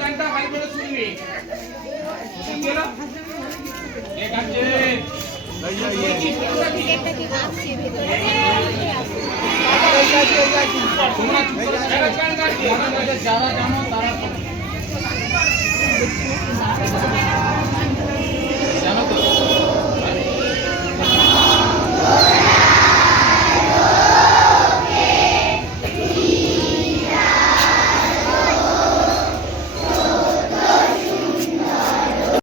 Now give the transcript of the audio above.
গানটা ভালো করে শুনবি চলো এই গানটা তোমরা যারা জানো তারা